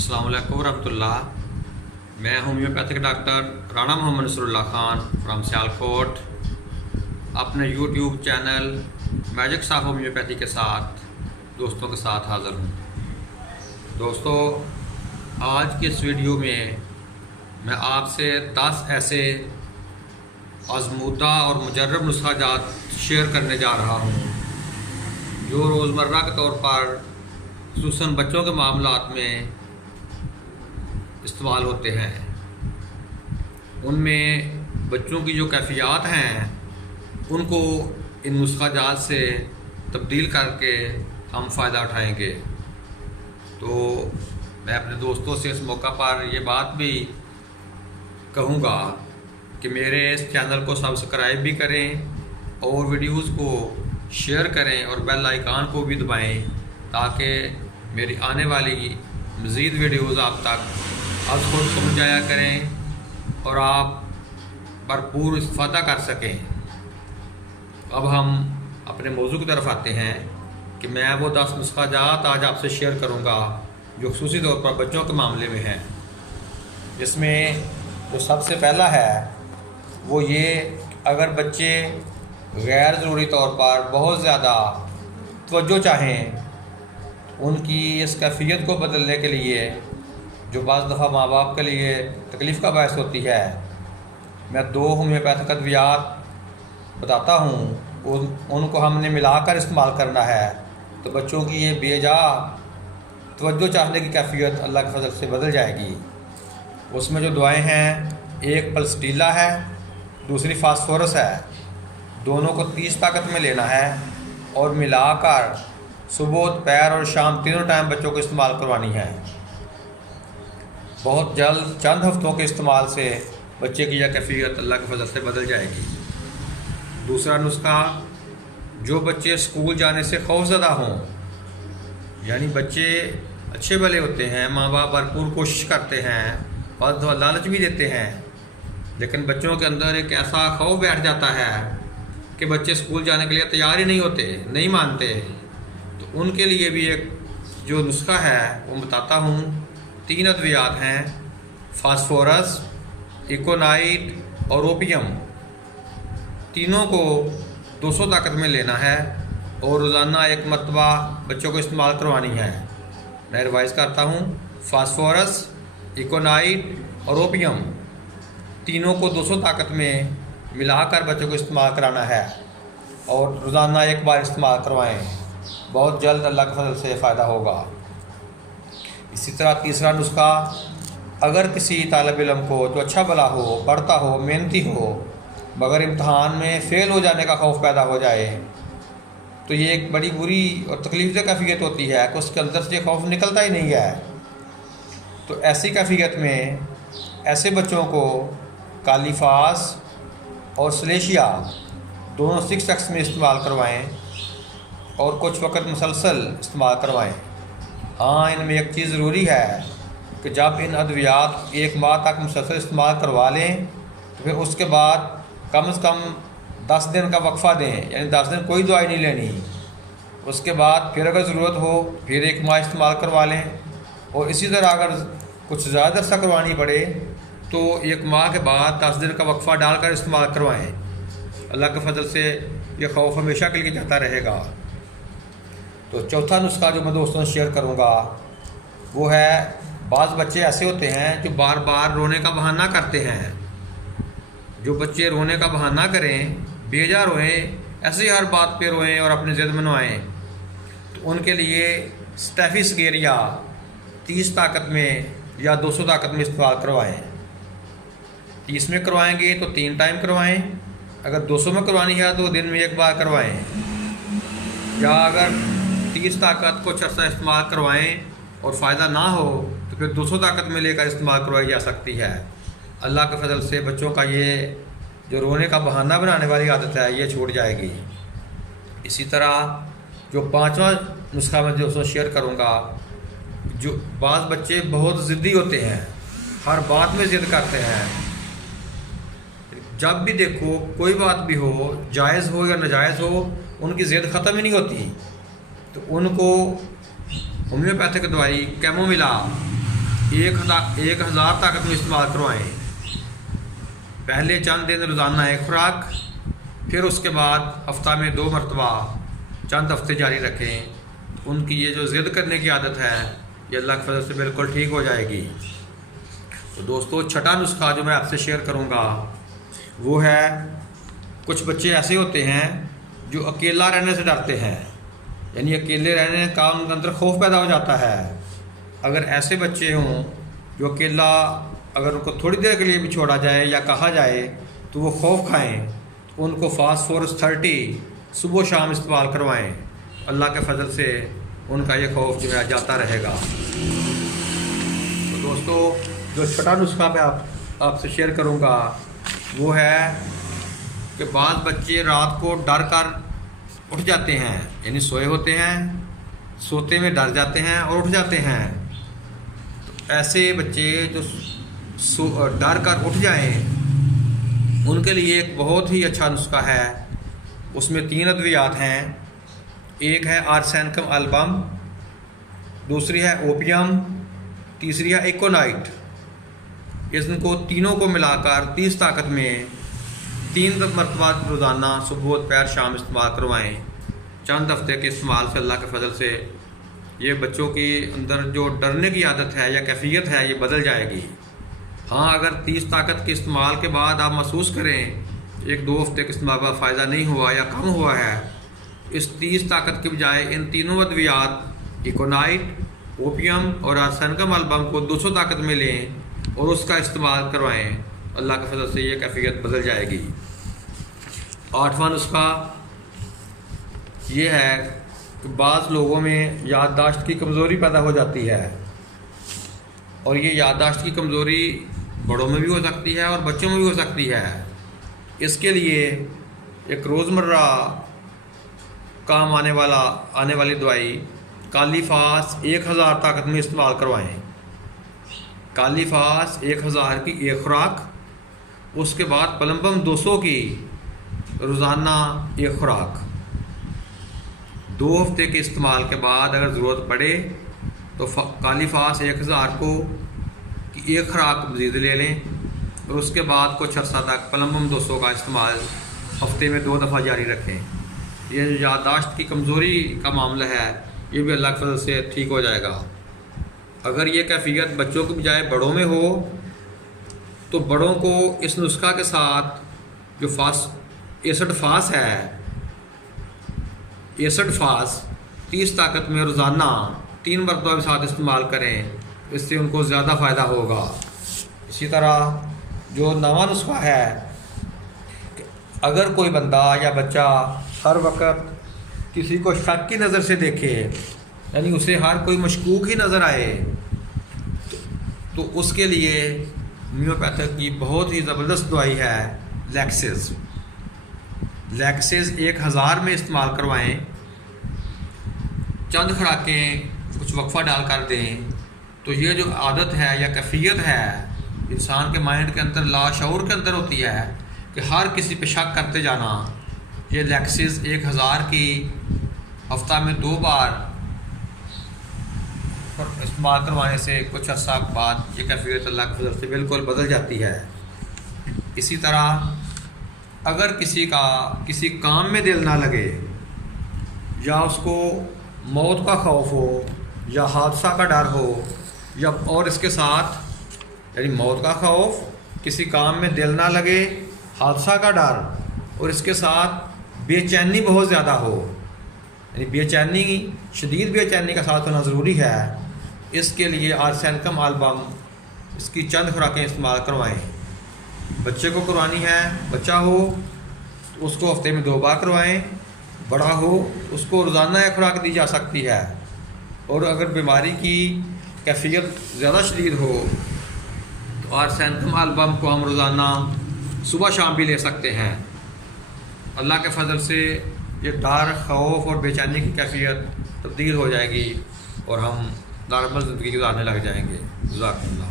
अस्सलाम वालेकुम वरहमतुल्लाह। मैं homeopathic doctor Rana Mohammad Nasrullah Khan from Sialkot अपने YouTube channel magic of homeopathy के साथ दोस्तों के साथ हाज़िर हूँ। दोस्तों, आज की इस वीडियो में मैं आपसे 10 ऐसे आज़मूदा और मुजर्रब नुस्खा जात शेयर करने जा रहा हूँ जो रोज़मर्रा के तौर पर खुसूसन बच्चों के मामलात में इस्तेमाल होते हैं। उनमें बच्चों की जो कैफियत हैं उनको इन नुस्खा जात से तब्दील करके हम फ़ायदा उठाएंगे। तो मैं अपने दोस्तों से इस मौका पर ये बात भी कहूँगा कि मेरे इस चैनल को सब्सक्राइब भी करें और वीडियोज़ को शेयर करें और बेल आइकन को भी दबाएं ताकि मेरी आने वाली मज़ीद वीडियोज़ आप तक आज खुद पहुँच जाया करें और आप भरपूर इस्तेफ़ादा कर सकें। अब हम अपने मौजू की तरफ आते हैं कि मैं वो 10 नुस्खा जात आज आपसे शेयर करूंगा जो ख़ुसूसी तौर पर बच्चों के मामले में हैं। इसमें जो सबसे पहला है वो ये, अगर बच्चे गैर ज़रूरी तौर पर बहुत ज़्यादा तवज्जो चाहें, उनकी इस कैफियत को बदलने के लिए जो बाज़ दफ़ा माँ बाप के लिए तकलीफ़ का बायस होती है, मैं 2 होम्योपैथिक अद्वियात बताता हूँ, उनको हमने मिलाकर इस्तेमाल करना है तो बच्चों की ये बेजा तवज्जो चाहने की कैफियत अल्लाह के फजल से बदल जाएगी। उसमें जो दवाएं हैं, एक पल्सटीला है, दूसरी फास्फोरस है। दोनों को 30 ताकत में लेना है और मिलाकर सुबह, दोपहर और शाम तीनों टाइम बच्चों को इस्तेमाल करवानी है। बहुत जल्द चंद हफ्तों के इस्तेमाल से बच्चे की यह कैफियत अल्लाह के फजल से बदल जाएगी। दूसरा नुस्खा, जो बच्चे स्कूल जाने से खौफज़दा हों, यानी बच्चे अच्छे भले होते हैं, माँ बाप भरपूर कोशिश करते हैं और लालच भी देते हैं, लेकिन बच्चों के अंदर एक ऐसा खौफ बैठ जाता है कि बच्चे स्कूल जाने के लिए तैयार ही नहीं होते, नहीं मानते। तो उनके लिए भी एक जो नुस्खा है वो बताता हूँ। 3 अद्वियात हैं, फास्फोरस, इकोनाइट और ओपियम। तीनों को 200 ताकत में लेना है और रोज़ाना 1 मरतबा बच्चों को इस्तेमाल करवानी है। मैं रिवाइज़ करता हूँ, फास्फोरस, इकोनाइट और ओपियम, तीनों को 200 ताकत में मिलाकर बच्चों को इस्तेमाल कराना है और रोज़ाना 1 बार इस्तेमाल करवाएं। बहुत जल्द अल्लाह के फजल से फ़ायदा होगा। इसी तरह तीसरा नुस्खा, अगर किसी तालिब इल्म को जो अच्छा भला हो, पढ़ता हो, मेहनती हो, मगर इम्तहान में फ़ेल हो जाने का खौफ पैदा हो जाए, तो ये एक बड़ी बुरी और तकलीफ़देह कैफियत होती है कि उसके अंदर से ये खौफ निकलता ही नहीं है। तो ऐसी कैफियत में ऐसे बच्चों को कालीफास और सलेशिया दोनों 6x में इस्तेमाल करवाएं और कुछ वक्त मुसलसल इस्तेमाल करवाएं। हाँ, इनमें एक चीज़ ज़रूरी है कि जब इन अद्वियात 1 माह तक मुसलसल इस्तेमाल करवा लें तो फिर उसके बाद कम से कम 10 दिन का वक्फ़ा दें, यानी 10 दिन कोई दवाई नहीं लेनी। उसके बाद फिर अगर ज़रूरत हो फिर 1 माह इस्तेमाल करवा लें और इसी तरह अगर कुछ ज़्यादा अरसा करवानी पड़े तो 1 माह के बाद 10 दिन का वक्फ़ा डालकर इस्तेमाल करवाएं। अल्लाह के फजल से ये खौफ हमेशा के लिए जाता रहेगा। तो चौथा नुस्खा जो मैं दोस्तों से शेयर करूँगा वो है, बाज़ बच्चे ऐसे होते हैं जो बार बार रोने का बहाना करते हैं। जो बच्चे रोने का बहाना करें, बेजा रोएं, ऐसे हर बात पे रोएं और अपनी ज़िद मनवाएं, तो उनके लिए स्टेफिसगेरिया 30 ताकत में या 200 ताकत में इस्तेमाल करवाएं। 30 में करवाएंगे तो 3 टाइम करवाएं, अगर 200 में करवानी है तो दिन में 1 बार करवाएं, या अगर 30 ताकत को अर्सा इस्तेमाल करवाएं और फ़ायदा ना हो तो फिर 200 ताकत में लेकर इस्तेमाल करवाई जा सकती है। अल्लाह के फजल से बच्चों का ये जो रोने का बहाना बनाने वाली आदत है ये छूट जाएगी। इसी तरह जो 5वां नुस्खा मैं दोस्तों शेयर करूँगा, जो बाज़ बच्चे बहुत ज़िद्दी होते हैं, हर बात में ज़िद करते हैं, जब भी देखो कोई बात भी हो, जायज़ हो या नाजायज़ हो, उनकी ज़िद ख़त्म ही नहीं होती। तो उनको होम्योपैथिक दवाई कैमोमिला 1000 ताकत में इस्तेमाल करवाएं। पहले चंद दिन रोज़ाना एक खुराक, फिर उसके बाद हफ्ता में 2 मरतबा चंद हफ्ते जारी रखें। उनकी ये जो ज़िद करने की आदत है ये अल्लाह के फजल से बिल्कुल ठीक हो जाएगी। तो दोस्तों, छठा नुस्खा जो मैं आपसे शेयर करूँगा वो है, कुछ बच्चे ऐसे होते हैं जो अकेला रहने से डरते हैं, यानी अकेले रहने का उनके अंदर खौफ पैदा हो जाता है। अगर ऐसे बच्चे हों जो अकेला, अगर उनको थोड़ी देर के लिए भी छोड़ा जाए या कहा जाए तो वो खौफ खाएं, तो उनको फास्फोरस 30 सुबह शाम इस्तेमाल करवाएं। अल्लाह के फजल से उनका ये खौफ जो है जाता रहेगा। तो दोस्तों, जो छठा नुस्खा मैं आपसे शेयर करूँगा वो है कि बाद बच्चे रात को डर कर उठ जाते हैं, यानी सोए होते हैं, सोते में डर जाते हैं और उठ जाते हैं। तो ऐसे बच्चे जो डर कर उठ जाएं, उनके लिए एक बहुत ही अच्छा नुस्खा है। उसमें 3 अद्वियात हैं। एक है आर्सेनिकम एल्बम, दूसरी है ओपियम, तीसरी है एकोनाइट। इनको तीनों को मिलाकर 30 ताकत में 3 मरतबा रोज़ाना सुबह दोपहर शाम इस्तेमाल करवाएं। चंद हफ्ते के इस्तेमाल से अल्लाह के फजल से ये बच्चों के अंदर जो डरने की आदत है या कैफियत है ये बदल जाएगी। हाँ, अगर 30 ताकत के इस्तेमाल के बाद आप महसूस करें 1-2 हफ्ते के इस्तेमाल का फ़ायदा नहीं हुआ या कम हुआ है, इस 30 ताकत के बजाय इन तीनों अद्वियात इकोनाइट, ओपियम और आर्सेनिकम एल्बम को 200 ताकत में लें और उसका इस्तेमाल करवाएं। अल्लाह के फजल से ये कैफियत बदल जाएगी। 8वां नुस्खा ये है कि बाज़ लोगों में याददाश्त की कमज़ोरी पैदा हो जाती है, और ये याददाश्त की कमज़ोरी बड़ों में भी हो सकती है और बच्चों में भी हो सकती है। इसके लिए एक रोज़मर्रा काम आने वाली दवाई कालीफास 1000 ताकत में इस्तेमाल करवाएं। कालीफास 1000 की एक खुराक, उसके बाद पलम्बम 200 की रोज़ाना एक खुराक। 2 हफ्ते के इस्तेमाल के बाद अगर ज़रूरत पड़े तो कालीफास 1000 को की एक खुराक मज़ीद ले लें और उसके बाद कुछ अर्सा तक पलम्बम 200 का इस्तेमाल हफ्ते में 2 दफ़ा जारी रखें। ये याददाश्त की कमज़ोरी का मामला है, ये भी अल्लाह के फजल से ठीक हो जाएगा। अगर ये कैफियत बच्चों के बजाय बड़ों में हो तो बड़ों को इस नुस्खा के साथ जो एसिड फास है, एसिड फास 30 ताकत में रोज़ाना 3 मरतबा के साथ इस्तेमाल करें, इससे उनको ज़्यादा फ़ायदा होगा। इसी तरह जो 9वां नुस्खा है कि अगर कोई बंदा या बच्चा हर वक्त किसी को शक की नज़र से देखे, यानी उसे हर कोई मशकूक ही नज़र आए, तो उसके लिए होम्योपैथिक की बहुत ही ज़बरदस्त दवाई है लैक्सेस। लैक्सेस 1000 में इस्तेमाल करवाएं। चंद खुराकें कुछ वक्फा डाल कर दें, तो ये जो आदत है या कैफियत है इंसान के माइंड के अंदर, लाशऊर के अंदर होती है कि हर किसी पे शक करते जाना, ये लैक्सेस 1000 की हफ्ता में 2 बार इस्तेमाल करवाने से कुछ अर्सा बाद ये कैफियत अल्लाह के फजल से बिल्कुल बदल जाती है। इसी तरह अगर किसी काम में दिल ना लगे, या उसको मौत का खौफ हो या हादसा का डर हो, या और इसके साथ यानी मौत का खौफ, किसी काम में दिल ना लगे, हादसा का डर, और इसके साथ बेचैनी बहुत ज़्यादा हो, यानी बेचैनी, शदीद बेचैनी का साथ होना ज़रूरी है, इसके लिए आर्सेनिकम एल्बम इसकी चंद खुराकें इस्तेमाल करवाएं। बच्चे को करवानी है, बच्चा हो तो उसको हफ्ते में 2 बार करवाएं, बड़ा हो उसको रोज़ाना एक खुराक दी जा सकती है। और अगर बीमारी की कैफियत ज़्यादा शदीद हो तो आर्सेनिकम एल्बम को हम रोज़ाना सुबह शाम भी ले सकते हैं। अल्लाह के फजल से ये डर, खौफ और बेचैनी की कैफियत तब्दील हो जाएगी और हम नॉर्मल ज़िंदगी गुजारने लग जाएंगे। जज़ाकल्लाह।